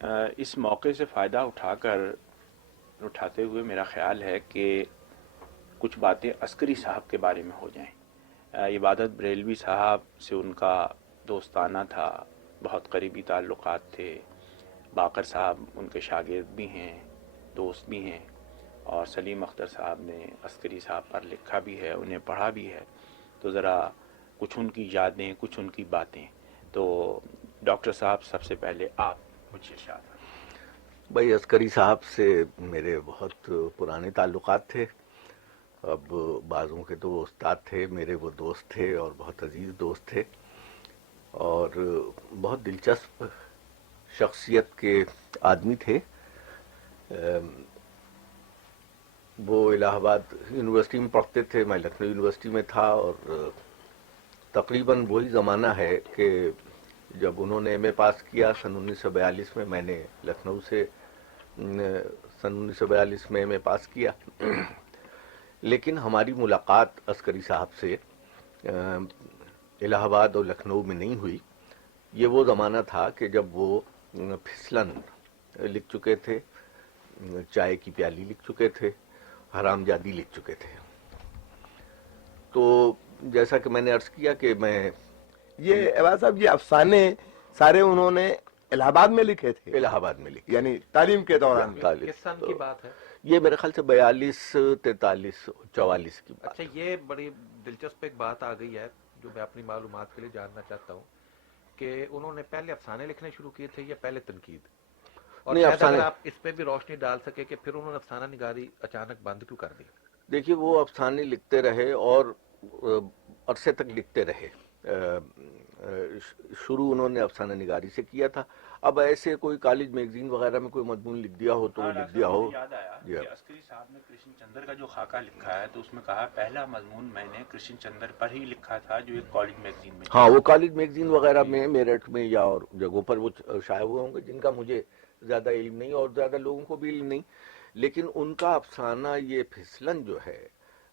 اس موقع سے فائدہ اٹھاتے ہوئے میرا خیال ہے کہ کچھ باتیں عسکری صاحب کے بارے میں ہو جائیں۔ عبادت بریلوی صاحب سے ان کا دوستانہ تھا، بہت قریبی تعلقات تھے۔ باقر صاحب ان کے شاگرد بھی ہیں، دوست بھی ہیں، اور سلیم اختر صاحب نے عسکری صاحب پر لکھا بھی ہے، انہیں پڑھا بھی ہے۔ تو ذرا کچھ ان کی یادیں، کچھ ان کی باتیں۔ تو ڈاکٹر صاحب سب سے پہلے آپ مجھے ارشاد فرمائیں۔ بھائی عسکری صاحب سے میرے بہت پرانے تعلقات تھے۔ اب بعضوں کے تو وہ استاد تھے، میرے وہ دوست تھے اور بہت عزیز دوست تھے، اور بہت دلچسپ شخصیت کے آدمی تھے۔ وہ الہ آباد یونیورسٹی میں پڑھتے تھے، میں لکھنؤ یونیورسٹی میں تھا، اور تقریباً وہی زمانہ ہے کہ جب انہوں نے ایم اے پاس کیا سن 1942 میں، میں نے لکھنؤ سے سن 1942 میں ایم اے پاس کیا۔ لیکن ہماری ملاقات عسکری صاحب سے الہ آباد اور لکھنؤ میں نہیں ہوئی۔ یہ وہ زمانہ تھا کہ جب وہ پھسلن لکھ چکے تھے، چائے کی پیالی لکھ چکے تھے، حرام جادی لکھ چکے تھے۔ تو جیسا کہ میں نے عرض کیا کہ میں یہ عباد صاحب یہ افسانے سارے انہوں نے الہ آباد میں لکھے تھے، الہ آباد میں لکھے، یعنی تعلیم کے دوران میں۔ کس سن کی بات ہے؟ یہ میرے خیال سے 42 43 44 کی بات۔ اچھا، یہ بڑی دلچسپ ایک بات آ گئی ہے جو میں اپنی معلومات کے لیے جاننا چاہتا ہوں کہ انہوں نے پہلے افسانے لکھنے شروع کیے تھے یا پہلے تنقید؟ اور نہیں، شاید افسانے، اگر آپ اس پہ بھی روشنی ڈال سکے کہ پھر انہوں نے افسانہ نگاری اچانک بند کیوں کر دی؟ دیکھیے وہ افسانے لکھتے رہے اور عرصے تک لکھتے رہے۔ شروع انہوں نے افسانہ نگاری سے کیا تھا۔ اب ایسے کوئی کالج میگزین وغیرہ میں کوئی مضمون لکھ دیا ہو تو وہ لکھ دیا ہو۔ مجھے یاد آیا جی کہ عسکری صاحب نے کرشن چندر کا جو خاکہ لکھا ہے تو اس میں کہا پہلا مضمون میں نے کرشن چندر پر ہی لکھا تھا جو ایک کالج میگزین میں ہاں، وہ کالج میگزین وغیرہ میں میرٹھ میں یا اور جگہوں پر وہ شائع ہوئے ہوں گے، جن کا مجھے زیادہ علم نہیں اور زیادہ لوگوں کو بھی علم نہیں۔ لیکن ان کا افسانہ یہ پھسلن جو ہے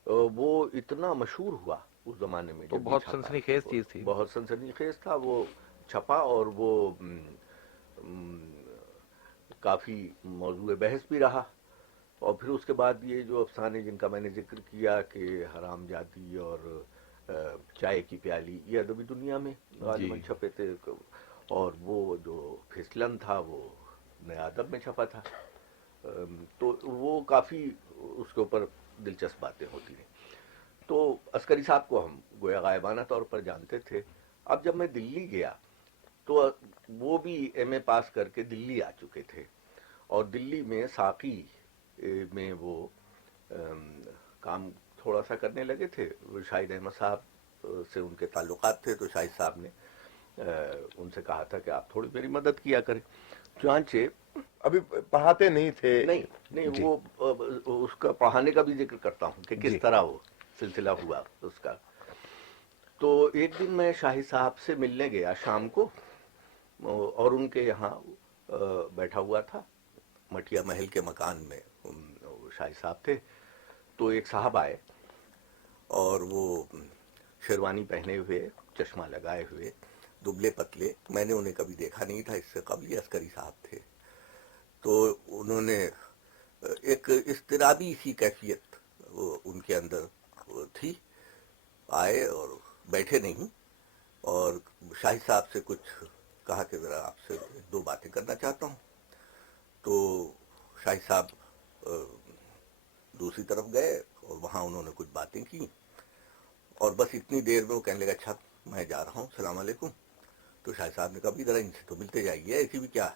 وہ اتنا مشہور ہوا اس زمانے میں، تو جب یہ بہت چھپا، سنسنی خیز چیز تھی۔ بہت سنسنی خیز تھا، وہ چھپا اور وہ کافی موضوع بحث بھی رہا۔ اور پھر اس کے بعد یہ جو افسانے جن کا میں نے ذکر کیا کہ حرام جادی اور چائے کی پیالی، یہ ادبی دنیا میں غالباً چھپے تھے، اور وہ جو پھسلن تھا وہ نیا ادب میں چھپا تھا۔ تو وہ کافی اس کے اوپر دلچسپ باتیں ہوتی ہیں۔ تو عسکری صاحب کو ہم گویا غائبانہ طور پر جانتے تھے۔ اب جب میں دلی گیا تو وہ بھی ایم اے پاس کر کے دلی آ چکے تھے، اور دلی میں ساقی میں وہ کام تھوڑا سا کرنے لگے تھے۔ شاہد احمد صاحب سے ان کے تعلقات تھے، تو شاہد صاحب نے ان سے کہا تھا کہ آپ تھوڑی میری مدد کیا کریں۔ چنانچہ ابھی پڑھاتے نہیں تھے؟ نہیں، وہ اس کا پڑھانے کا بھی ذکر کرتا ہوں کہ کس طرح وہ سلسلہ ہوا اس کا۔ تو ایک دن میں شاہد صاحب سے ملنے گیا شام کو، اور ان کے یہاں بیٹھا ہوا تھا مٹیا محل کے مکان میں، شاہد صاحب تھے۔ تو ایک صاحب آئے اور وہ شیروانی پہنے ہوئے، چشمہ لگائے ہوئے، دبلے پتلے، میں نے انہیں کبھی دیکھا نہیں تھا اس سے قبل، یہ عسکری صاحب تھے۔ تو انہوں نے ایک اضطرابی سی کیفیت وہ ان کے اندر تھی، آئے اور بیٹھے نہیں، اور شاہد صاحب سے کچھ کہا کہ ذرا آپ سے دو باتیں کرنا چاہتا ہوں۔ تو شاہد صاحب دوسری طرف گئے اور وہاں انہوں نے کچھ باتیں کی، اور بس اتنی دیر میں وہ کہنے لگا اچھا میں جا رہا ہوں، السلام علیکم۔ تو شاہد صاحب نے کہا ذرا ان سے تو ملتے جائیے، ایسی بھی کیا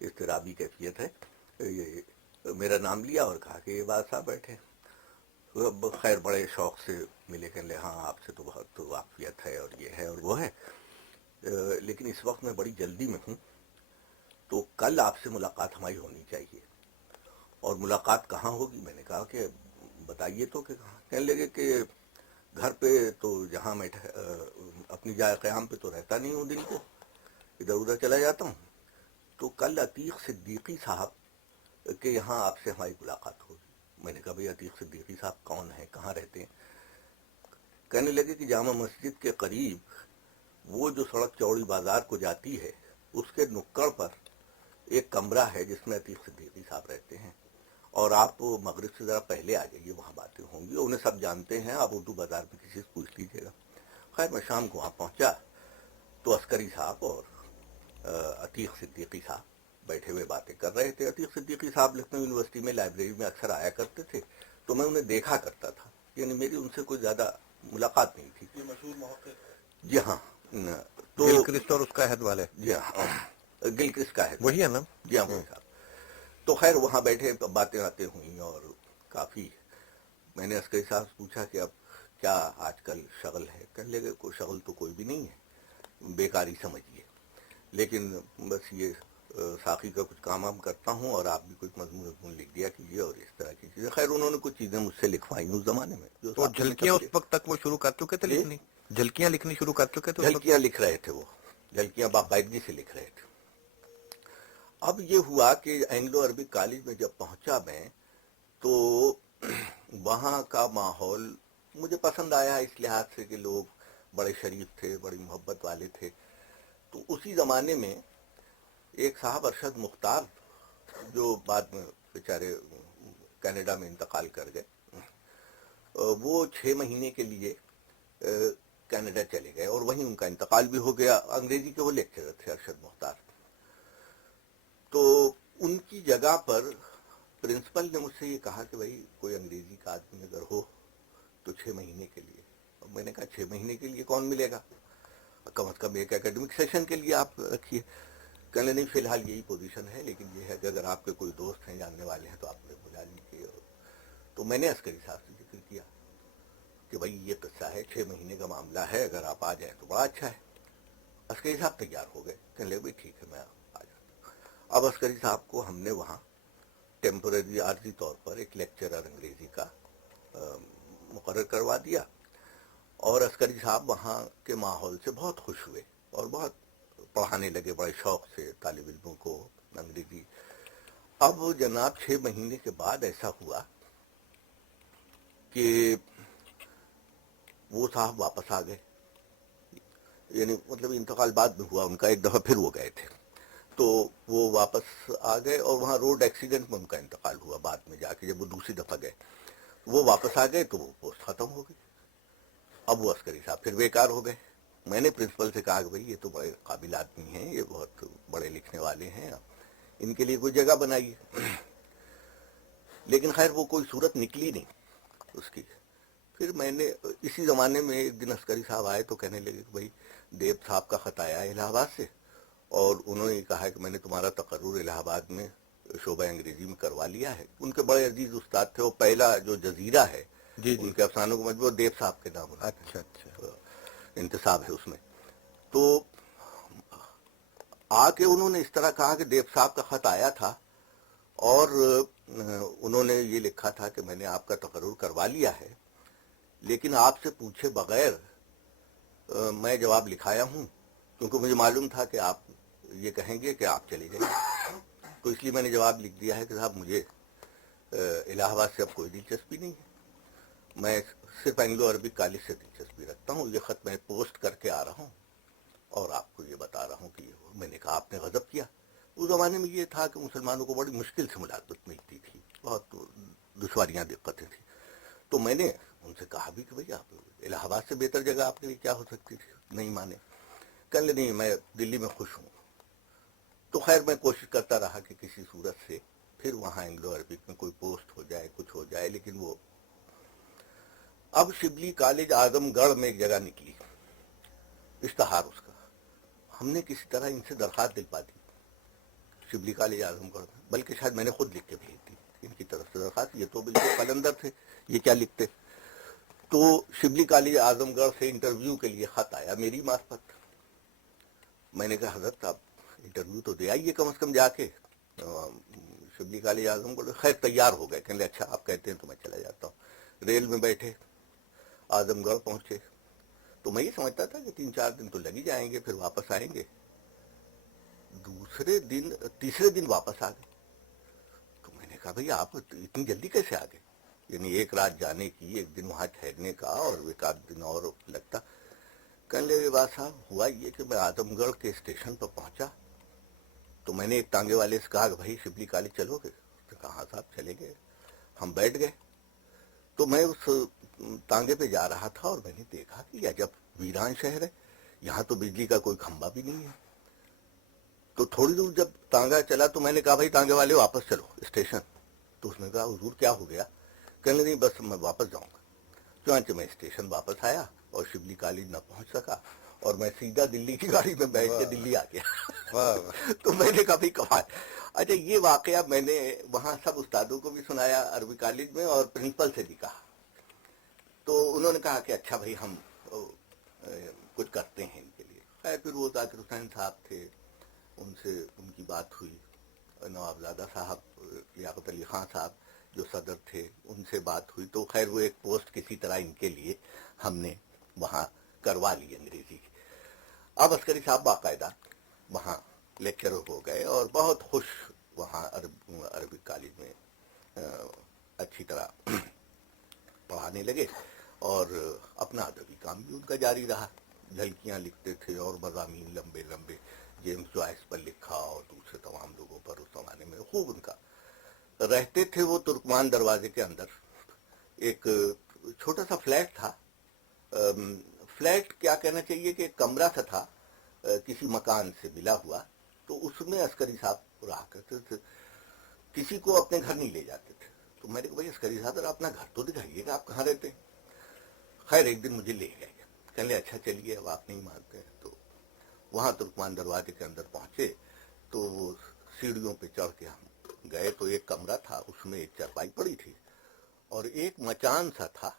اضطرابی کیفیت ہے۔ یہ میرا نام لیا اور کہا کہ یہ بات صاحب بیٹھے۔ خیر بڑے شوق سے ملے، کہ ہاں آپ سے تو بہت واقفیت ہے اور یہ ہے اور وہ ہے، لیکن اس وقت میں بڑی جلدی میں ہوں، تو کل آپ سے ملاقات ہماری ہونی چاہیے۔ اور ملاقات کہاں ہوگی؟ میں نے کہا کہ بتائیے تو کہ کہاں۔ کہنے لگے کہ گھر پہ تو جہاں میں اپنی جائے قیام پہ تو رہتا نہیں ہوں، دن کو ادھر ادھر چلا جاتا ہوں، تو کل عتیق صدیقی صاحب کہ یہاں آپ سے ہماری ملاقات ہوگی۔ میں نے کہا بھئی عتیق صدیقی صاحب کون ہیں، کہاں رہتے ہیں؟ کہنے لگے کہ جامع مسجد کے قریب وہ جو سڑک چوڑی بازار کو جاتی ہے اس کے نکڑ پر ایک کمرہ ہے جس میں عتیق صدیقی صاحب رہتے ہیں، اور آپ مغرب سے ذرا پہلے آ جائیے، وہاں باتیں ہوں گی، انہیں سب جانتے ہیں، آپ اردو بازار میں کسی سے پوچھ لیجیے گا۔ خیر میں شام کو وہاں پہنچا تو عسکری صاحب اور عتیق صدیقی صاحب بیٹھے ہوئے باتیں کر رہے تھے۔ عتیق صدیقی صاحب لکھنؤ یونیورسٹی میں لائبریری میں اکثر آیا کرتے تھے، تو میں انہیں دیکھا کرتا تھا، یعنی میری ان سے کوئی زیادہ ملاقات نہیں تھی۔ مشہور محقق، جی ہاں، تو گلکرسٹ اور اس کا عہد والے، جی ہاں، گلکرسٹ کا ہے، وہی ہے نا؟ جی ہاں وہی صاحب۔ تو خیر وہاں بیٹھے باتیں ہوئیں، اور کافی میں نے عسکری صاحب سے پوچھا کہ اب کیا آج کل شغل ہے؟ کہنے لگے کوئی شغل تو کوئی بھی نہیں ہے، بیکاری سمجھیے، لیکن بس یہ ساقی کا کچھ کام ہم کرتا ہوں، اور آپ بھی کچھ مضمون لکھ دیا کیجیے اور اس طرح کی چیزیں۔ خیر انہوں نے کچھ چیزیں مجھ سے لکھوائیں اس زمانے میں، جو تو جھلکیاں اس وقت تک وہ شروع کر چکے تھے جی؟ لکھنی؟ جھلکیاں لکھنی شروع کر چکے تھے اس وقت؟ جھلکیاں لکھ رہے تھے، وہ جھلکیاں باقاعدگی سے لکھ رہے تھے۔ اب یہ ہوا کہ اینگلو عربک کالج میں جب پہنچا میں، تو وہاں کا ماحول مجھے پسند آیا اس لحاظ سے کہ لوگ بڑے شریف تھے، بڑی محبت والے تھے۔ تو اسی زمانے میں ایک صاحب ارشد مختار، جو بعد میں بیچارے کینیڈا میں انتقال کر گئے، وہ 6 مہینے کے لیے کینیڈا چلے گئے، اور وہیں ان کا انتقال بھی ہو گیا۔ انگریزی کے وہ لیکچرر تھے ارشد مختار۔ تو ان کی جگہ پر پرنسپل نے مجھ سے یہ کہا کہ بھائی کوئی انگریزی کا آدمی اگر ہو تو 6 مہینے کے لیے۔ اور میں نے کہا 6 مہینے کے لیے کون ملے گا، کم از کم ایک اکیڈمک سیشن کے لیے آپ رکھیے۔ کہنے نہیں فی الحال یہی پوزیشن ہے، لیکن یہ ہے کہ اگر آپ کے کوئی دوست ہیں، جاننے والے ہیں، تو آپ مجھے بلا لیجیے۔ تو میں نے عسکری صاحب سے ذکر کیا کہ بھائی یہ قصہ ہے، 6 مہینے کا معاملہ ہے، اگر آپ آ جائیں تو بڑا اچھا ہے۔ عسکری صاحب تیار ہو گئے، کہنے لگے بھائی ٹھیک ہے میں آ جاتا ہوں۔ اب عسکری صاحب کو ہم نے وہاں ٹیمپرری عارضی طور پر ایک لیکچرر انگریزی کا مقرر کروا دیا، اور عسکری صاحب وہاں کے ماحول سے بہت خوش ہوئے اور بہت پڑھانے لگے بڑے شوق سے طالب علموں کو انگریزی۔ اب جناب 6 مہینے کے بعد ایسا ہوا کہ وہ صاحب واپس آ گئے، یعنی مطلب انتقال بعد میں ہوا ان کا، ایک دفعہ پھر وہ گئے تھے، تو وہ واپس آ گئے، اور وہاں روڈ ایکسیڈنٹ میں ان کا انتقال ہوا بعد میں جا کے، جب وہ دوسری دفعہ گئے وہ واپس آ گئے تو وہ پوسٹ ختم ہو گئی۔ اب وہ عسکری صاحب پھر بیکار ہو گئے۔ میں نے پرنسپل سے کہا کہ بھائی یہ تو بڑے قابل آدمی ہیں، یہ بہت بڑے لکھنے والے ہیں، ان کے لیے کوئی جگہ بنائیے۔ لیکن خیر وہ کوئی صورت نکلی نہیں اس کی۔ پھر میں نے اسی زمانے میں ایک دن عسکری صاحب آئے تو کہنے لگے کہ بھائی دیب صاحب کا خط آیا ہے الہ آباد سے، اور انہوں نے کہا کہ میں نے تمہارا تقرر الہ آباد میں شعبہ انگریزی میں کروا لیا ہے۔ ان کے بڑے عزیز استاد تھے، وہ پہلا جو جزیرہ ہے ان کے افسانوں کو مجموعہ دیب صاحب کے نام، اچھا اچھا، انتصاب ہے اس میں۔ تو آ کے انہوں نے اس طرح کہا کہ دیب صاحب کا خط آیا تھا، اور انہوں نے یہ لکھا تھا کہ میں نے آپ کا تقرر کروا لیا ہے، لیکن آپ سے پوچھے بغیر میں جواب لکھایا ہوں، کیونکہ مجھے معلوم تھا کہ آپ یہ کہیں گے کہ آپ چلے جائیں، تو اس لیے میں نے جواب لکھ دیا ہے کہ صاحب مجھے الہ آباد سے اب کوئی دلچسپی نہیں ہے، میں صرف اینگلو عربک کالج سے دلچسپی رکھتا ہوں، یہ خط میں پوسٹ کر کے آ رہا ہوں اور آپ کو یہ بتا رہا ہوں کہ یہ میں نے کہا آپ نے غضب کیا۔ اس زمانے میں یہ تھا کہ مسلمانوں کو بڑی مشکل سے ملازمت ملتی تھی، بہت دشواریاں دقتیں تھیں، تو میں نے ان سے کہا بھی کہ بھئی آپ الہ آباد سے بہتر جگہ آپ کے لیے کیا ہو سکتی تھی، نہیں مانے، کہنے نہیں میں دلی میں خوش ہوں۔ تو خیر میں کوشش کرتا رہا کہ کسی صورت سے پھر وہاں اینگلو عربک میں کوئی پوسٹ ہو جائے، کچھ ہو جائے، لیکن وہ اب شبلی کالج اعظم گڑھ میں ایک جگہ نکلی، اشتہار اس کا، ہم نے کسی طرح ان سے درخواست دلوا دی شبلی کالج اعظم گڑھ میں، بلکہ شاید میں نے خود لکھ کے بھیج دی ان کی طرف سے درخواست، یہ تو بالکل قلندر تھے، یہ کیا لکھتے۔ تو شبلی کالج اعظم گڑھ سے انٹرویو کے لیے خط آیا میری معرفت۔ میں نے کہا حضرت آپ انٹرویو تو دے آئیے کم از کم جا کے شبلی کالج اعظم گڑھ۔ خیر تیار ہو گئے، کہنے لگے اچھا آپ کہتے ہیں تو میں چلا جاتا ہوں۔ ریل میں بیٹھے اعظم گڑھ پہنچے، تو میں یہ سمجھتا تھا کہ 3-4 دن تو لگ ہی جائیں گے، پھر واپس آئیں گے۔ تیسرے دن واپس آ گئے، تو میں نے کہا بھئی آپ اتنی جلدی کیسے آ گئے، یعنی ایک رات جانے کی، ایک دن وہاں ٹھہرنے کا، اور ایک آدھ دن اور لگتا۔ کہنے لگے بات صاحب ہوا یہ کہ میں اعظم گڑھ کے اسٹیشن پر پہنچا تو میں نے ایک تانگے والے سے کہا کہ بھائی شبلی کالج چلو گے؟ اس نے کہا ہاں صاحب چلے گئے. ہم بیٹھ گئے. تو میں اس تانگے پہ جا رہا تھا اور میں نے دیکھا کہ یہ عجب ویران شہر ہے, یہاں تو بجلی کا کوئی کھمبا بھی نہیں ہے. تو تھوڑی دور جب تانگا چلا تو میں نے کہا بھائی تانگے والے واپس چلو اسٹیشن. تو اس نے کہا حضور کیا ہو گیا؟ کہنے نہیں بس میں واپس جاؤں گا. چنانچہ میں اسٹیشن واپس آیا اور شبلی کالج نہ پہنچ سکا اور میں سیدھا دلی کی گاڑی میں بیٹھ کے دلی آ گیا. تو میں نے کبھی کہا اچھا یہ واقعہ میں نے وہاں سب استادوں کو بھی سنایا عربی کالج میں اور پرنسپل سے بھی کہا. تو انہوں نے کہا کہ اچھا بھائی ہم کچھ کرتے ہیں ان کے لیے. پھر وہ ذاکر حسین صاحب تھے, ان سے ان کی بات ہوئی. نوابزادہ صاحب, لیاقت علی خان صاحب جو صدر تھے, ان سے بات ہوئی. تو خیر وہ ایک پوسٹ کسی طرح ان کے لیے ہم نے وہاں کروا لی انگریزی کی. اب عسکری صاحب باقاعدہ وہاں لیکچرر ہو گئے اور بہت خوش وہاں عربی کالج میں اچھی طرح پڑھانے لگے اور اپنا ادبی کام بھی ان کا جاری رہا. جھلکیاں لکھتے تھے اور مضامین لمبے لمبے جیمز جوائس پر لکھا اور دوسرے تمام لوگوں پر اس زمانے میں خوب ان کا. رہتے تھے وہ ترکمان دروازے کے اندر, ایک چھوٹا سا فلیٹ تھا. فلیٹ کیا کہنا چاہیے کہ ایک کمرہ سا تھا کسی مکان سے ملا ہوا. تو اس میں عسکری صاحب رہا کرتے تھے. کسی کو اپنے گھر نہیں لے جاتے تھے. تو میں نے کہا بھائی عسکری صاحب ذرا اپنا گھر تو دکھائیے کہ آپ کہاں رہتے ہیں. خیر ایک دن مجھے لے گئے, کہنے اچھا چلیے اب آپ نہیں مانتے. تو وہاں ترکمان دروازے کے اندر پہنچے تو وہ سیڑھیوں پہ چڑھ کے ہم گئے. تو ایک کمرہ تھا, اس میں ایک چارپائی پڑی تھی اور ایک مچان سا تھا,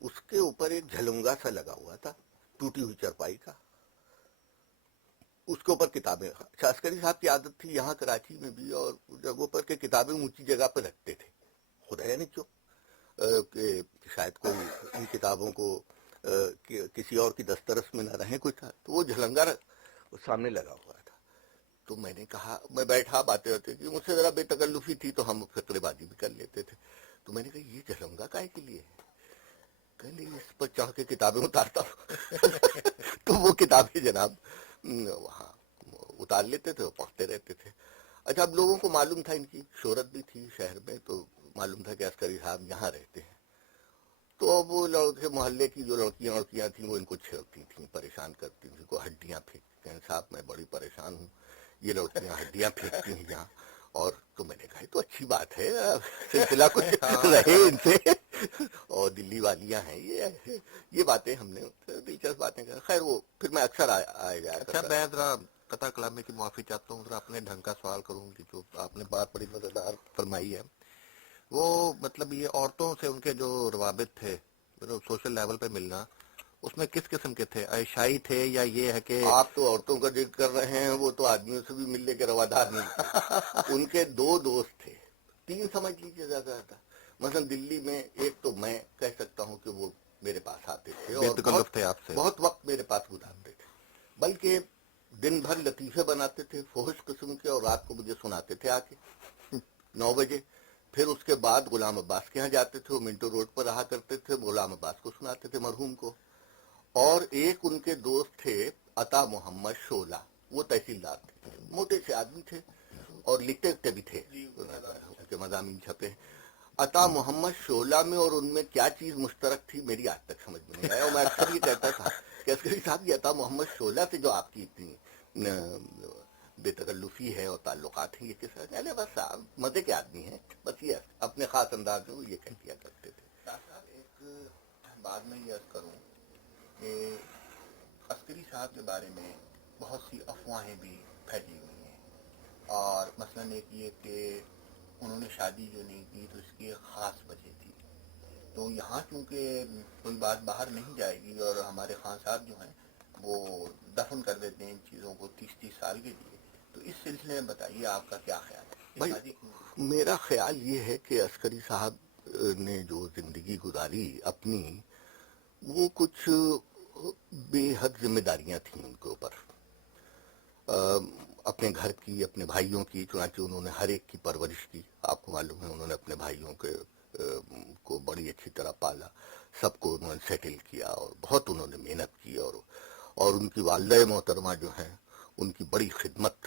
اس کے اوپر ایک جھلنگا سا لگا ہوا تھا ٹوٹی ہوئی چارپائی کا. اس کے اوپر کتابیں. اچھا عسکری صاحب کی عادت تھی یہاں کراچی میں بھی اور جگہوں پر کہ کتابیں اونچی جگہ پہ رکھتے تھے. خدا یعنی کیوں کہ شاید کوئی ان کتابوں کو کسی اور کی دسترس میں نہ رہیں کچھ. تو وہ جھلنگا سامنے لگا ہوا تھا. تو میں نے کہا, میں بیٹھا باتیں ہوتے کہ مجھ سے ذرا بے تکلفی تھی تو ہم فقرے بازی بھی کر لیتے تھے. تو میں نے کہا یہ جھلنگا کائے کے لیے ہے؟ کہ نہیں اس پر چڑھ کے کتابیں اتارتا ہوں. تو وہ کتابیں جناب وہاں اتار لیتے تھے اور پڑھتے رہتے تھے. اچھا اب لوگوں کو معلوم تھا, ان کی شہرت بھی تھی شہر میں, تو معلوم تھا کہ عسکری صاحب یہاں رہتے ہیں. تو اب وہ لڑکے محلے کی جو لڑکیاں تھیں وہ ان کو چھیڑتی تھیں, پریشان کرتی تھیں, کو ہڈیاں پھینکتے ہیں. صاحب میں بڑی پریشان ہوں, یہ لڑکیاں ہڈیاں پھینکتی ہیں یہاں. اور تو میں نے کہا تو اچھی بات ہے, سلسلہ کچھ رہے ان سے, اور دلی والیاں ہیں یہ باتیں ہم نے دلچسپ باتیں کر. خیر وہ پھر میں اکثر آئے گیا. اچھا میں ذرا قطع کلام کی معافی چاہتا ہوں, ذرا اپنے ڈھنگ کا سوال کروں کہ جو آپ نے بات بڑی مزیدار فرمائی ہے. وہ مطلب یہ عورتوں سے ان کے جو روابط تھے سوشل لیول پہ ملنا, اس میں کس قسم کے تھے؟ عائشائی تھے یا یہ ہے کہ آپ تو عورتوں کا ذکر کر رہے ہیں, وہ تو آدمیوں سے بھی ملنے کے روادار نہیں تھے. ان کے 2 دوست تھے, 3 سمجھ لیجیے زیادہ تھا. مثلا دلی میں ایک تو میں کہہ سکتا ہوں کہ وہ میرے پاس آتے تھے بے اور تکلف تھے آپ سے, بہت وقت میرے پاس گزارتے تھے, بلکہ دن بھر لطیفے بناتے تھے فحش قسم کے, اور رات کو مجھے سناتے تھے آ کے 9 بجے. پھر اس کے بعد غلام عباس کے ہاں جاتے تھے, وہ منٹو روڈ پر رہا کرتے تھے, غلام عباس کو سناتے تھے مرحوم کو. اور ایک ان کے دوست تھے عطا محمد شولہ, وہ تحصیلدار تھے, موٹے سے آدمی تھے اور لکھتے بھی تھے, ان کے مضامین چھپے. عطا محمد شولہ میں اور ان میں کیا چیز مشترک تھی میری آج تک سمجھ میں نہیں آیا. اور میں اکثر یہ کہتا تھا کہ عسکری صاحب یہ عطا محمد شولہ سے جو آپ کی اتنی بے تکلفی ہے اور تعلقات ہیں, یہ کس طرح؟ بس مزے کے آدمی ہیں, بس یہ اپنے خاص انداز میں وہ یہ کہہ دیا کرتے تھے. ایک بعد میں یہ عرض کروں کہ عسکری صاحب کے بارے میں بہت سی افواہیں بھی پھیلی ہوئی ہیں, اور مثلاً ایک یہ کہ انہوں نے شادی جو نہیں کی تو اس کی ایک خاص وجہ تھی. تو یہاں چونکہ کوئی بات باہر نہیں جائے گی, اور ہمارے خان صاحب جو ہیں وہ دفن کر دیتے ہیں ان چیزوں کو 30 سال کے لیے, تو اس سلسلے میں بتائیے آپ کا کیا خیال ہے؟ بھائی میرا خیال یہ ہے کہ عسکری صاحب نے جو زندگی گزاری اپنی, وہ کچھ بے حد ذمہ داریاں تھیں ان کے اوپر, اپنے گھر کی, اپنے بھائیوں کی. چنانچہ انہوں نے ہر ایک کی پرورش کی. آپ کو معلوم ہے انہوں نے اپنے بھائیوں کو بڑی اچھی طرح پالا, سب کو انہوں نے سیٹل کیا, اور بہت انہوں نے محنت کی. اور ان کی والدہ محترمہ جو ہیں ان کی بڑی خدمت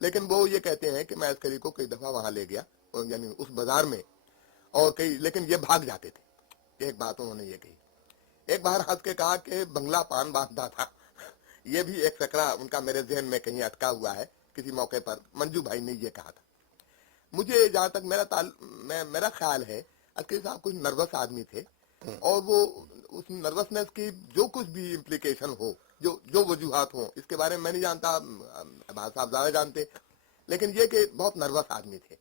لیکن وہ یہ کہتے ہیں کہ میں عسکری کو کئی دفعہ وہاں لے گیا یعنی اس بازار میں اور کئی لیکن یہ بھاگ جاتے تھے. ایک بات انہوں نے یہ کہی. ایک بار ہنس کے کہا کہ بنگلہ پان باندھتا تھا. یہ بھی ایک فقرہ ان کا میرے ذہن میں کہیں اٹکا ہوا ہے. کسی موقع پر منجو بھائی نے یہ کہا تھا. مجھے جہاں تک میرا خیال ہے عسکری صاحب کچھ نروس آدمی تھے اور وہ اس نروسنس کی جو کچھ بھی امپلیکیشن ہو جو وجوہات ہوں اس کے بارے میں نہیں جانتا, عباس صاحب زیادہ جانتے, لیکن یہ کہ بہت نروس آدمی تھے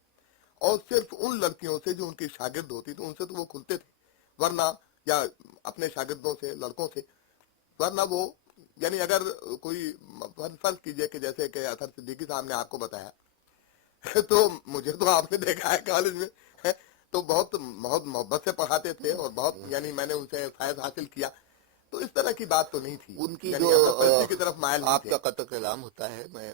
اور صرف ان لڑکیوں سے جو ان کی شاگرد ہوتی تھی ان سے تو وہ کھلتے تھے, ورنہ یا اپنے شاگردوں سے لڑکوں سے, ورنہ وہ یعنی اگر کوئی فرض کیجئے کہ جیسے کہ اطہر صدیقی صاحب نے آپ کو بتایا تو مجھے تو آپ نے دیکھا ہے کالج میں تو بہت محبت سے پڑھاتے تھے اور بہت یعنی میں نے ان سے فیض حاصل کیا. تو اس طرح کی بات تو نہیں تھی ان کی یعنی جو پرستی کی طرف مائل نہیں آپ تھے. کا قطع کلام ہوتا ہے, میں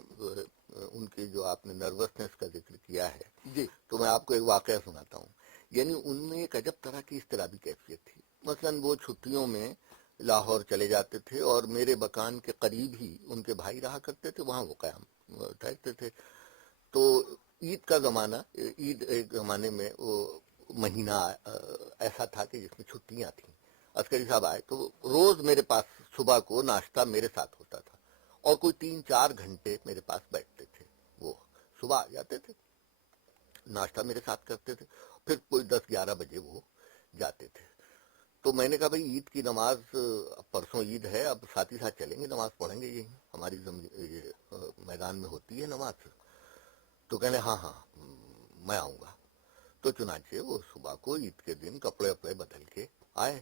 ان کی جو آپ نے نروسنس کا ذکر کیا ہے جی تو میں آپ کو ایک واقعہ سناتا ہوں. یعنی ان میں ایک عجب طرح کی اضطرابی کیفیت تھی. مثلا وہ چھٹیوں میں لاہور چلے جاتے تھے اور میرے مکان کے قریب ہی ان کے بھائی رہا کرتے تھے, وہاں وہ قیام ٹھہرتے تھے. تو عید کا زمانہ, عید ایک زمانے میں وہ مہینہ ایسا تھا کہ جس میں چھٹیاں تھیں. عسکری صاحب آئے تو روز میرے پاس صبح کو ناشتہ میرے ساتھ ہوتا تھا اور کوئی 3-4 گھنٹے میرے پاس بیٹھتے تھے. وہ صبح آ جاتے تھے, ناشتہ میرے ساتھ کرتے تھے, پھر کوئی 10-11 بجے وہ جاتے تھے. تو میں نے کہا بھائی عید کی نماز, پرسوں عید ہے, اب ساتھ ہی ساتھ چلیں گے, نماز پڑھیں گے, یہی ہماری میدان میں ہوتی ہے نماز. تو کہنے ہاں میں آؤں گا. تو چنانچہ وہ صبح کو عید کے دن کپڑے وپڑے بدل کے آئے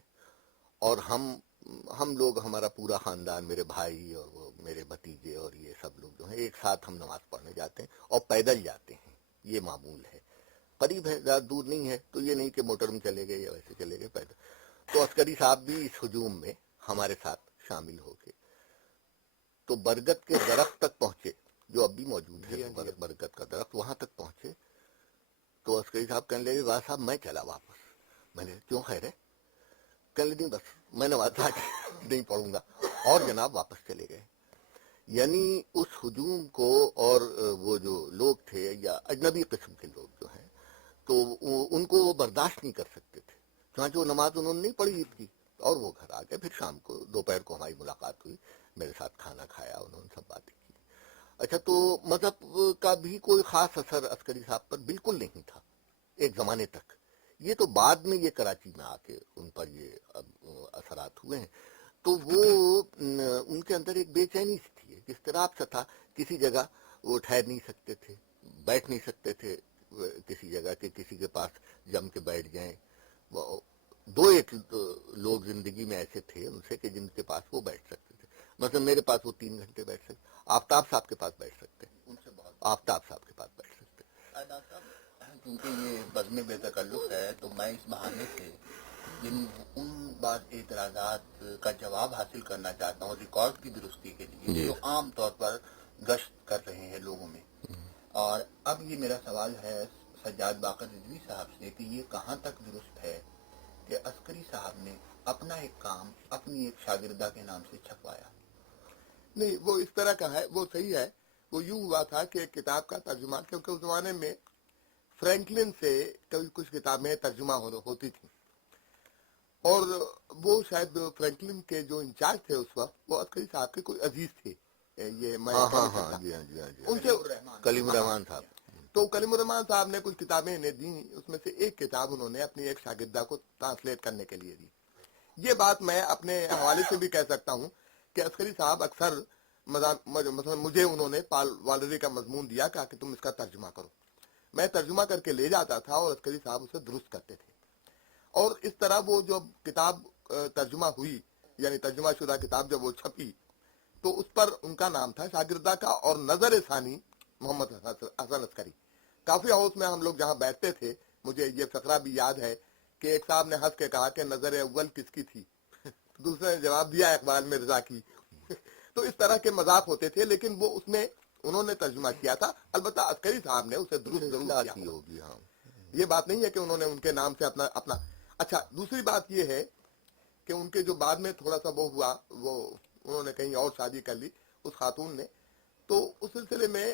اور ہم لوگ, ہمارا پورا خاندان, میرے بھائی اور وہ میرے بھتیجے اور یہ سب لوگ جو ہیں ایک ساتھ ہم نماز پڑھنے جاتے ہیں اور پیدل جاتے ہیں. یہ معمول ہے, قریب ہے, زیادہ دور نہیں ہے, تو یہ نہیں کہ موٹر میں چلے گئے یا ویسے چلے گئے, پیدل. تو عسکری صاحب بھی اس ہجوم میں ہمارے ساتھ شامل ہو کے تو برگد کے درخت تک پہنچے, جو اب بھی موجود ہے برگد کا درخت, وہاں تک پہنچے. تو عسکری صاحب کہنے لگے واہ صاحب میں چلا واپس. میں نے کیوں خیر ہے؟ کہنے لگے بس میں نماز نہیں پڑھوں گا, اور جناب واپس چلے گئے. یعنی اس ہجوم کو, اور وہ جو لوگ تھے یا اجنبی قسم کے لوگ جو ہیں تو ان کو وہ برداشت نہیں کر سکتے تھے. چنانچہ وہ نماز انہوں نے نہیں پڑھی عید کی اور وہ گھر آ گئے. پھر شام کو دوپہر کو ہماری ملاقات ہوئی, میرے ساتھ کھانا کھایا, انہوں نے سب باتیں کی. اچھا, تو مذہب کا بھی کوئی خاص اثر عسکری صاحب پر بالکل نہیں تھا ایک زمانے تک. یہ تو بعد میں یہ کراچی میں آ کے ان پر یہ اثرات ہوئے ہیں. تو وہ ان کے اندر ایک بے چینی سی تھی, ایک اضطراب سا تھا. کسی جگہ وہ ٹھہر نہیں سکتے تھے, بیٹھ نہیں سکتے تھے کسی جگہ کہ کسی کے پاس جم کے بیٹھ جائیں. دو ایک لوگ زندگی میں ایسے تھے ان سے کہ جن کے پاس وہ بیٹھ سکتے تھے. مثلا میرے پاس وہ 3 گھنٹے بیٹھ سکتے, آفتاب صاحب کے پاس بیٹھ سکتے, آفتاب صاحب کے پاس بیٹھ سکتے. کیونکہ یہ بزم بے تکلف ہے تو میں اس بہانے سے ان بعض اعتراضات کا جواب حاصل کرنا چاہتا ہوں ریکارڈ کی درستی کے لیے جو عام طور پر گشت کر رہے ہیں لوگوں میں. اور اب یہ میرا سوال ہے سجاد باقر رضوی صاحب سے کہ یہ کہاں تک درست ہے کہ عسکری صاحب نے اپنا ایک کام اپنی ایک شاگردہ کے نام سے چھپوایا. نہیں, وہ اس طرح کا ہے, وہ صحیح ہے. وہ یوں ہوا تھا کہ ایک کتاب کا ترجمہ, کیونکہ اس زمانے میں فرینکلن سے کچھ کتابیں ترجمہ ہوتی تھیں اور وہ شاید فرینکلن کے جو انچارج تھے اس وقت وہ عسکری صاحب کے کوئی عزیز تھے. یہ میں ان سے کلیم الرحمان صاحب. تو کلیم الرحمان صاحب نے کچھ کتابیں انہیں دیں, اس میں سے ایک کتاب انہوں نے اپنی ایک شاگردہ کو ٹرانسلیٹ کرنے کے لیے دی. یہ بات میں اپنے حوالے سے بھی کہہ سکتا ہوں کہ عسکری صاحب اکثر مثلا مجھے انہوں نے پال والری کا مضمون دیا کہ تم اس کا ترجمہ کرو. میں ترجمہ کر کے لے جاتا تھا اور عسکری صاحب اسے درست کرتے تھے. اور اس طرح وہ جو کتاب ترجمہ ہوئی, یعنی ترجمہ شدہ کتاب جب وہ چھپی تو اس پر ان کا نام تھا شاگردہ کا, اور نظر ثانی محمد حسن عسکری. کافی ہاؤس میں ہم لوگ جہاں بیٹھتے تھے, مجھے یہ فقرہ بھی یاد ہے کہ ایک صاحب نے ہنس کے کہا کہ نظر اول کس کی تھی, دوسرے نے جواب دیا اقبال مرزا کی. تو اس طرح کے مذاق ہوتے تھے, لیکن وہ اس میں انہوں نے ترجمہ کیا تھا. البتہ عسکری صاحب نے اسے درست ضرور کیا ہوگی. ہاں, یہ بات نہیں ہے کہ انہوں نے ان کے نام سے اپنا. اچھا, دوسری بات یہ ہے کہ ان کے جو بعد میں تھوڑا سا وہ ہوا, وہ انہوں نے کہیں اور شادی کر لی اس خاتون نے, تو اس سلسلے میں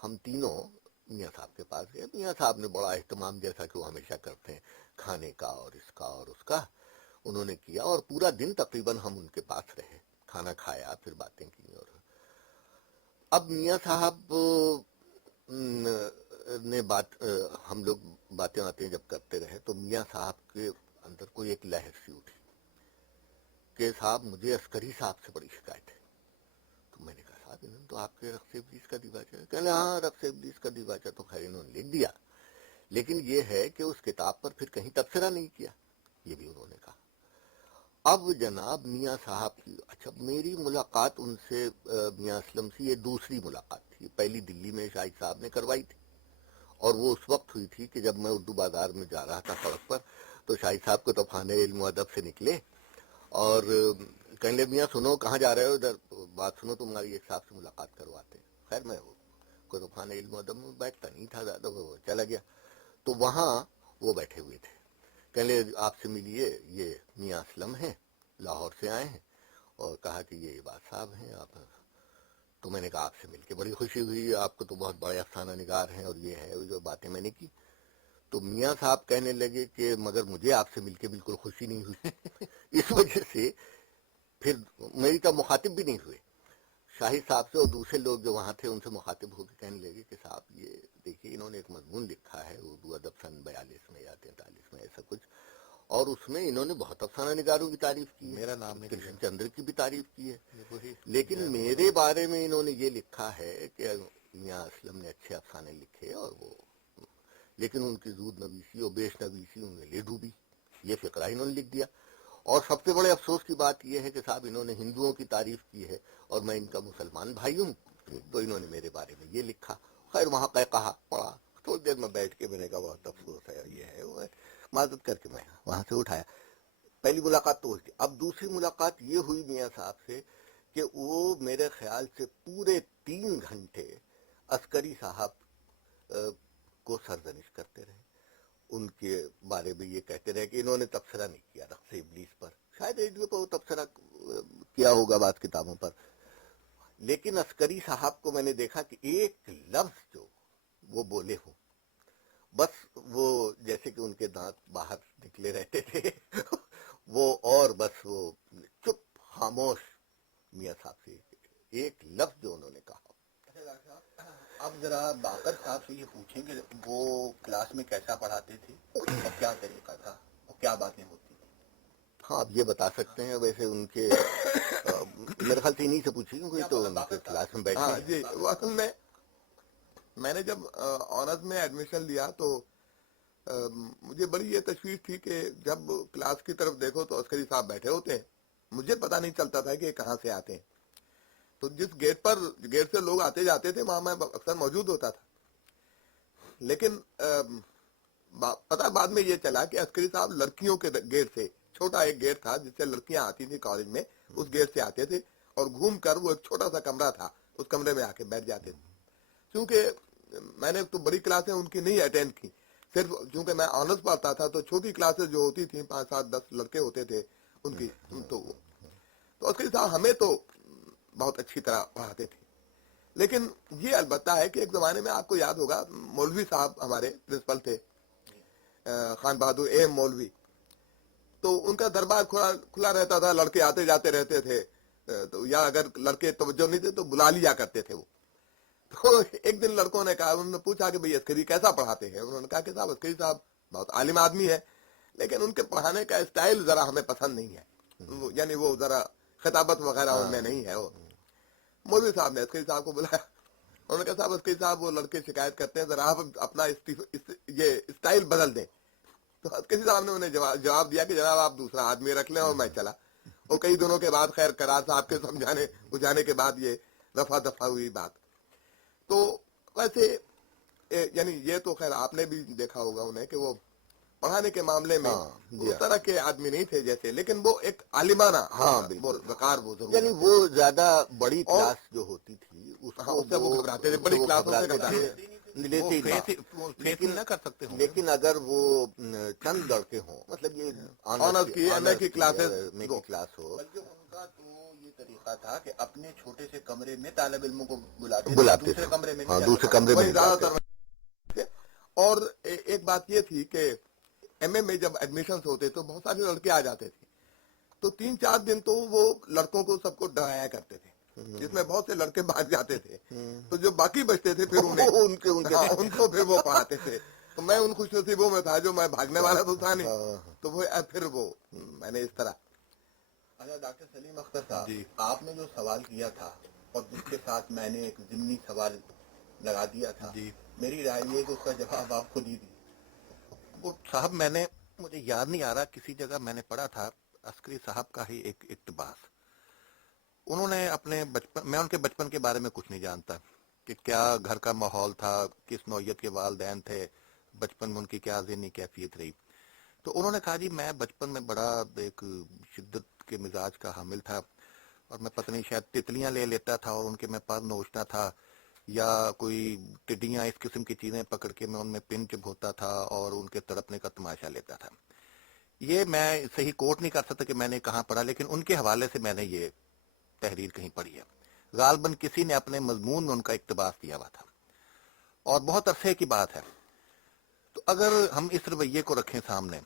ہم تینوں میاں صاحب کے پاس گئے. میاں صاحب نے بڑا اہتمام جیسا کہ وہ ہمیشہ کرتے ہیں کھانے کا اور اس کا اور اس کا انہوں نے کیا, اور پورا دن تقریباً ہم ان کے پاس رہے, کھانا کھایا, پھر باتیں کی. اور اب میاں صاحب نے ہم لوگ باتیں جب کرتے رہے تو میاں صاحب کے اندر کوئی ایک لہر سی اٹھی کہ صاحب مجھے عسکری صاحب سے بڑی شکایت ہے. تو میں نے کہا صاحب انہوں نے تو آپ کے رقص ابلیس کا دیباچہ, کہنے ہاں رقص ابلیس کا دیباچہ تو خیر انہوں نے لکھ دیا, لیکن یہ ہے کہ اس کتاب پر پھر کہیں تبصرہ نہیں کیا, یہ بھی انہوں نے کہا. اب جناب میاں صاحب کی, اچھا میری ملاقات ان سے میاں اسلم سے یہ دوسری ملاقات تھی. پہلی دلی میں شاہد صاحب نے کروائی تھی, اور وہ اس وقت ہوئی تھی کہ جب میں اردو بازار میں جا رہا تھا سڑک پر, تو شاہد صاحب کو طوفان علم و ادب سے نکلے اور کہنے لگے میاں سنو کہاں جا رہے ہو, ادھر بات سنو تمہاری ایک صاحب سے ملاقات کرواتے ہیں. خیر میں کوئی طوفان علم و ادب میں بیٹھتا نہیں تھا زیادہ, وہ چلا گیا. تو وہاں وہ بیٹھے ہوئے تھے, کہنے آپ سے ملیے, یہ میاں اسلم ہیں, لاہور سے آئے ہیں, اور کہا کہ یہ عباد صاحب ہیں آپ. تو میں نے کہا آپ سے مل کے بڑی خوشی ہوئی, آپ کو تو بہت بڑے افسانہ نگار ہیں, اور یہ ہے جو باتیں میں نے کی. تو میاں صاحب کہنے لگے کہ مگر مجھے آپ سے مل کے بالکل خوشی نہیں ہوئی. اس وجہ سے پھر میری طرف مخاطب بھی نہیں ہوئے. شاہد صاحب سے اور دوسرے لوگ جو وہاں تھے ان سے مخاطب ہو کے کہنے لگے کہ صاحب یہ دیکھیے انہوں نے ایک مضمون لکھا ہے اردو ادب سن 42 میں یا 43 میں ایسا کچھ, اور اس میں انہوں نے بہت افسانہ نگاروں کی تعریف کی, میرا نام کرشن چندر کی بھی تعریف کی ہے, لیکن میرے بارے میں انہوں نے یہ لکھا ہے کہ میاں اسلم نے اچھے افسانے لکھے, اور وہ لیکن ان کی زود نویسی اور بیش نویسی ان میں لے ڈوبی. یہ فقرہ انہوں نے لکھ دیا. اور سب سے بڑے افسوس کی بات یہ ہے کہ صاحب انہوں نے ہندوؤں کی تعریف کی ہے, اور میں ان کا مسلمان بھائی ہوں, تو انہوں نے میرے بارے میں یہ لکھا. خیر وہاں کہا پڑا, تھوڑی دیر میں بیٹھ کے میں نے کہا بہت افسوس ہے, یہ ہے وہ ہے, معذرت کر کے میں وہاں سے اٹھایا. پہلی ملاقات تو ہوئی تھی. اب دوسری ملاقات یہ ہوئی میاں صاحب سے کہ وہ میرے خیال سے پورے 3 گھنٹے عسکری صاحب کو سرزنش کرتے رہے, ان کے بارے میں یہ کہتے رہے کہ انہوں نے تبصرہ نہیں کیا رقص ابلیس پر. شاید ریڈیو پر وہ تبصرہ کیا ہوگا بعض کتابوں پر, لیکن عسکری صاحب کو میں نے دیکھا کہ ایک لفظ جو وہ بولے ہوں, بس وہ جیسے کہ ان کے دانت باہر نکلے رہتے تھے وہ, اور بس وہ چپ خاموش میاں صاحب سے ایک لفظ جو انہوں نے کہا. اب ذرا باقر صاحب سے یہ پوچھیں کہ وہ کلاس میں کیسا پڑھاتے تھے اور کیا طریقہ تھا اور کیا باتیں ہوتی تھیں. ہاں آپ یہ بتا سکتے ہیں, ویسے ان کے میرے خیال سے انہیں سے پوچھیں گے تو ان کے کلاس میں بیٹھے ہاں ہیں. جی, وہ اصل میں نے جب آنرز میں ایڈمیشن لیا تو مجھے بڑی یہ تشویش تھی کہ جب کلاس کی طرف دیکھو تو عسکری صاحب بیٹھے ہوتے ہیں, مجھے پتہ نہیں چلتا تھا کہ یہ کہاں سے آتے ہیں. تو جس گیٹ سے لوگ آتے جاتے تھے وہاں میں اکثر موجود ہوتا تھا, لیکن پتہ بعد میں یہ چلا کہ عسکری صاحب لڑکیوں کے گیٹ سے, چھوٹا ایک گیٹ تھا جس سے لڑکیاں آتی تھیں کالج میں, اس گیٹ سے آتے تھے اور گھوم کر وہ ایک چھوٹا سا کمرہ تھا اس کمرے میں آ کے بیٹھ جاتے تھے. چونکہ میں نے تو بڑی کلاسیں ان کی نہیں اٹینڈ کی, صرف چونکہ میں آنرز پڑھتا تھا تو چھوٹی کلاسز جو ہوتی تھیں 5 7 10 لڑکے ہوتے تھے ان کی, تو عسکری صاحب ہمیں تو بہت اچھی طرح پڑھاتے تھے. لیکن یہ البتہ ہے کہ ایک زمانے میں آپ کو یاد ہوگا مولوی صاحب ہمارے پرنسپل تھے, خان بہادر ایم مولوی, تو ان کا دربار کھلا رہتا تھا, لڑکے آتے جاتے رہتے تھے, تو یا اگر لڑکے توجہ نہیں تھے تو بلا لیا کرتے تھے وہ. تو ایک دن لڑکوں نے کہا, انہوں نے پوچھا کہ بھئی عسکری کیسا پڑھاتے ہیں, انہوں نے کہا کہ صاحب عسکری صاحب بہت عالم آدمی ہے, لیکن ان کے پڑھانے کا اسٹائل ذرا ہمیں پسند نہیں ہے, یعنی وہ ذرا خطابت وغیرہ ان میں نہیں ہے. وہ مولوی صاحب نے عسکری صاحب کو بلایا, انہوں نے کہا صاحب عسکری صاحب وہ لڑکے شکایت کرتے ہیں, ذرا آپ اپنا یہ اسٹائل بدل دیں. تو عسکری صاحب نے انہیں جواب دیا کہ جناب آپ دوسرا آدمی رکھ لیں, اور میں چلا. اور کئی دنوں کے بعد خیر قرار صاحب کے سمجھانے بجھانے کے بعد یہ رفع دفع ہوئی بات. تو ویسے یعنی یہ تو خیر آپ نے بھی دیکھا ہوگا انہیں کہ وہ پڑھانے کے معاملے میں اس طرح کے آدمی نہیں تھے جیسے, لیکن وہ ایک عالمانہ وقار وہ ضرور, یعنی وہ زیادہ بڑی کلاس جو ہوتی تھی اس سے وہ گھبراتے تھے, بڑی کلاسوں سے گھبراتے تھے, لیکن نہ کر سکتے ہوں. لیکن اگر وہ چند لڑکے ہوں, مطلب یہ آنرز کی ایم اے کی کلاسز کلاس ہو, بلکہ ان کا تو یہ طریقہ تھا کہ اپنے چھوٹے سے کمرے میں طالب علموں کو بلاتے بلاتے دوسرے تھے. کمرے میں ہاں نہیں دوسرے جاتے. کمرے میں وہی نہیں زیادہ جاتے. تر اور ایک بات یہ تھی کہ ایم اے میں جب ایڈمیشنز ہوتے تو بہت سارے لڑکے آ جاتے تھے تو 3-4 دن تو وہ لڑکوں کو سب کو ڈرایا کرتے تھے جس میں بہت سے لڑکے بھاگ جاتے تھے تو جو باقی بچتے تھے پھر انہیں ان کے ہاں، ان کو پھر وہ پڑھاتے تھے. تو میں ان خوش نصیبوں میں تھا جو میں بھاگنے والا تو تھا نہیں تو وہ پھر وہ میں نے اس طرح. اچھا ڈاکٹر سلیم اختر صاحب جی. آپ نے جو سوال کیا تھا اور جس کے ساتھ میں نے ایک ضمنی سوال لگا دیا تھا جی. میری رائے یہ ہے کہ اس کا جواب آپ خود ہی دیں. وہ صاحب میں نے مجھے یاد نہیں آ رہا کسی جگہ میں نے پڑھا تھا عسکری صاحب کا ہی ایک اقتباس. انہوں نے اپنے بچپن میں ان کے بچپن کے بارے میں کچھ نہیں جانتا کہ کیا گھر کا ماحول تھا کس نوعیت کے والدین تھے بچپن میں ان کی کیا ذہنی کیفیت رہی. تو انہوں نے کہا جی میں بچپن میں بڑا ایک شدت کے مزاج کا حامل تھا اور میں پتہ نہیں شاید تتلیاں لے لیتا تھا اور ان کے میں پر نوچتا تھا یا کوئی ٹڈیاں اس قسم کی چیزیں پکڑ کے میں ان میں پن چبھوتا تھا اور ان کے تڑپنے کا تماشا لیتا تھا. یہ میں صحیح کوٹ نہیں کر سکتا کہ میں نے کہاں پڑھا لیکن ان کے حوالے سے میں نے یہ تحریر کہیں پڑھی ہے. غالباً کسی نے اپنے مضمون میں ان کا اقتباس دیا ہوا تھا اور بہت عرصے کی بات ہے. تو اگر ہم اس رویے کو رکھیں سامنے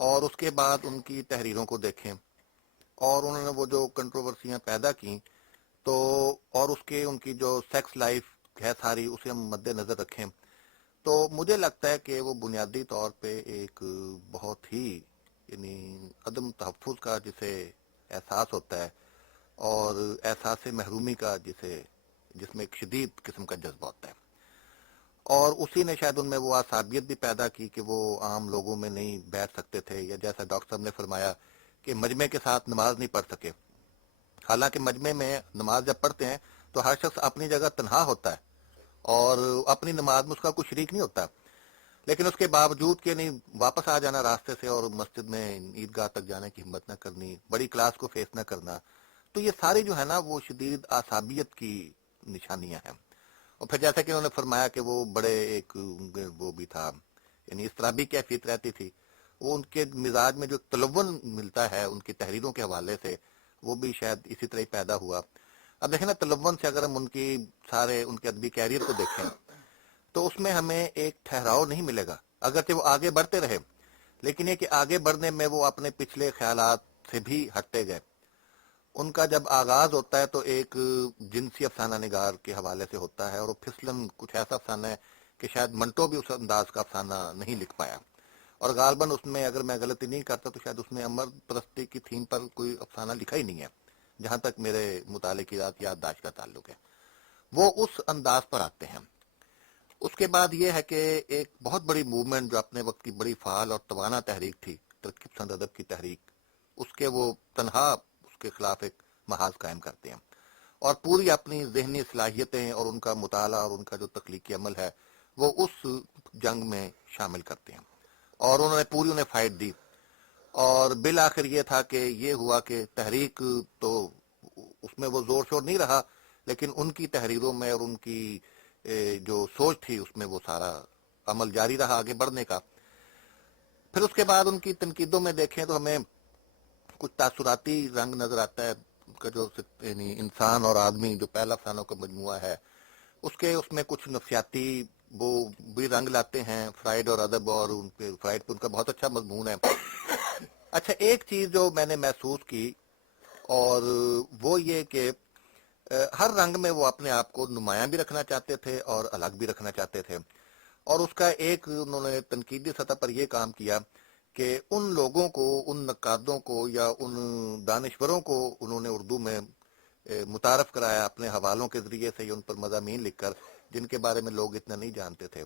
اور اس کے بعد ان کی تحریروں کو دیکھیں اور انہوں نے وہ جو کنٹروورسیاں پیدا کیں تو اور اس کے ان کی جو سیکس لائف ہے ساری اسے ہم مد نظر رکھیں تو مجھے لگتا ہے کہ وہ بنیادی طور پہ ایک بہت ہی یعنی عدم تحفظ کا جسے احساس ہوتا ہے اور احساس محرومی کا جس میں ایک شدید قسم کا جذبہ ہوتا ہے اور اسی نے شاید ان میں وہ عصابیت بھی پیدا کی کہ وہ عام لوگوں میں نہیں بیٹھ سکتے تھے یا جیسا ڈاکٹر صاحب نے فرمایا کہ مجمع کے ساتھ نماز نہیں پڑھ سکے. حالانکہ مجمع میں نماز جب پڑھتے ہیں تو ہر شخص اپنی جگہ تنہا ہوتا ہے اور اپنی نماز میں اس کا کوئی شریک نہیں ہوتا لیکن اس کے باوجود کہ نہیں واپس آ جانا راستے سے اور مسجد میں عیدگاہ تک جانے کی ہمت نہ کرنی بڑی کلاس کو فیس نہ کرنا. تو یہ ساری جو ہے نا وہ شدید عصابیت کی نشانیاں ہیں. اور پھر جیسا کہ انہوں نے فرمایا کہ وہ بڑے ایک وہ بھی تھا یعنی اس طرح بھی کیفیت رہتی تھی وہ ان کے مزاج میں جو تلون ملتا ہے ان کی تحریروں کے حوالے سے وہ بھی شاید اسی طرح ہی پیدا ہوا. اب دیکھیں نا تلون سے اگر ہم ان کی سارے ان کے ادبی کیریئر کو دیکھیں تو اس میں ہمیں ایک ٹھہراؤ نہیں ملے گا اگرچہ وہ آگے بڑھتے رہے لیکن یہ کہ آگے بڑھنے میں وہ اپنے پچھلے خیالات سے بھی ہٹتے گئے. ان کا جب آغاز ہوتا ہے تو ایک جنسی افسانہ نگار کے حوالے سے ہوتا ہے اور وہ پھسلن کچھ ایسا افسانہ ہے کہ شاید منٹو بھی اس انداز کا افسانہ نہیں لکھ پایا اور غالباً اس میں اگر میں غلطی نہیں کرتا تو شاید اس نے امر پرستی کی تھیم پر کوئی افسانہ لکھا ہی نہیں ہے جہاں تک میرے مطالعے کی یادداشت کا تعلق ہے. وہ اس انداز پر آتے ہیں. اس کے بعد یہ ہے کہ ایک بہت بڑی موومنٹ جو اپنے وقت کی بڑی فعال اور توانا تحریک تھی ترقی پسند ادب کی تحریک اس کے وہ تنہا اس کے خلاف ایک محاذ قائم کرتے ہیں اور پوری اپنی ذہنی صلاحیتیں اور ان کا مطالعہ اور ان کا جو تخلیقی عمل ہے وہ اس جنگ میں شامل کرتے ہیں اور انہوں نے پوری انہیں فائٹ دی اور بالآخر یہ تھا کہ یہ ہوا کہ تحریک تو اس میں وہ زور شور نہیں رہا لیکن ان کی تحریروں میں اور ان کی جو سوچ تھی اس میں وہ سارا عمل جاری رہا آگے بڑھنے کا. پھر اس کے بعد ان کی تنقیدوں میں دیکھیں تو ہمیں کچھ تاثراتی رنگ نظر آتا ہے ان کا جو یعنی انسان اور آدمی جو پہلا افسانوں کا مجموعہ ہے اس میں کچھ نفسیاتی وہ بھی رنگ لاتے ہیں فرائڈ اور ادب اور ان پہ فرائڈ پہ ان کا بہت اچھا مضمون ہے. اچھا ایک چیز جو میں نے محسوس کی اور وہ یہ کہ ہر رنگ میں وہ اپنے آپ کو نمایاں بھی رکھنا چاہتے تھے اور الگ بھی رکھنا چاہتے تھے اور اس کا ایک انہوں نے تنقیدی سطح پر یہ کام کیا کہ ان لوگوں کو ان نقادوں کو یا ان دانشوروں کو انہوں نے اردو میں متعارف کرایا اپنے حوالوں کے ذریعے سے ان پر مضامین لکھ کر جن کے بارے میں لوگ اتنا نہیں جانتے تھے.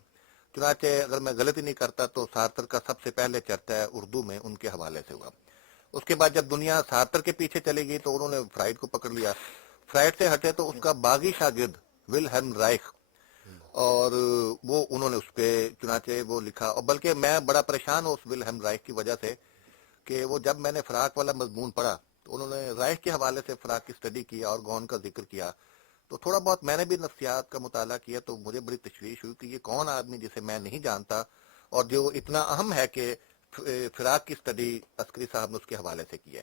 چنانچہ اگر میں غلطی نہیں کرتا تو سارتر کا سب سے پہلے چرچا ہے اردو میں ان کے حوالے سے ہوا. اس کے بعد جب دنیا سارتر کے پیچھے چلی گئی تو انہوں نے فرائڈ کو پکڑ لیا. فرائڈ سے ہٹے تو اس کا باغی شاگرد ولہلم رائخ اور وہ انہوں نے اس پہ چنانچہ وہ لکھا اور بلکہ میں بڑا پریشان ہوں اس ولہلم رائخ کی وجہ سے کہ وہ جب میں نے فراق والا مضمون پڑھا تو انہوں نے رائخ کے حوالے سے فراق کی اسٹڈی کیا اور گون کا ذکر کیا تو تھوڑا بہت میں نے بھی نفسیات کا مطالعہ کیا تو مجھے بڑی تشویش ہوئی کہ یہ کون آدمی جسے میں نہیں جانتا اور جو اتنا اہم ہے کہ فراق کی اسٹڈی عسکری صاحب نے اس کے حوالے سے کی ہے.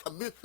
26